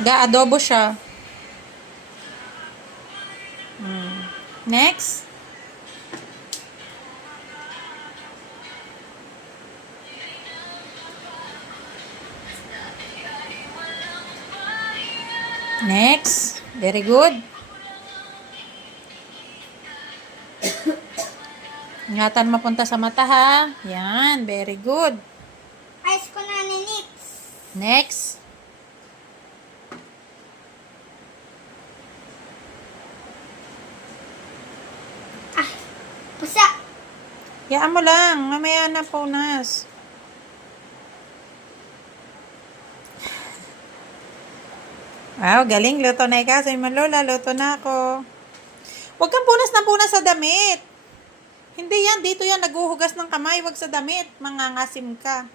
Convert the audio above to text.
Ga-adobo siya. Next. Next. Very good. Ingatan mapunta sa mata ha. Yan. Very good. Ayos ko na ninit. Next. Pusa. Yaan mo lang. Mamaya na punas. Wow, galing. Luto na ikaw. Sabi mo, Lola, luto na ako. Huwag kang punas na punas sa damit. Hindi yan. Dito yan. Naguhugas ng kamay. Huwag sa damit. Mangangasim ka.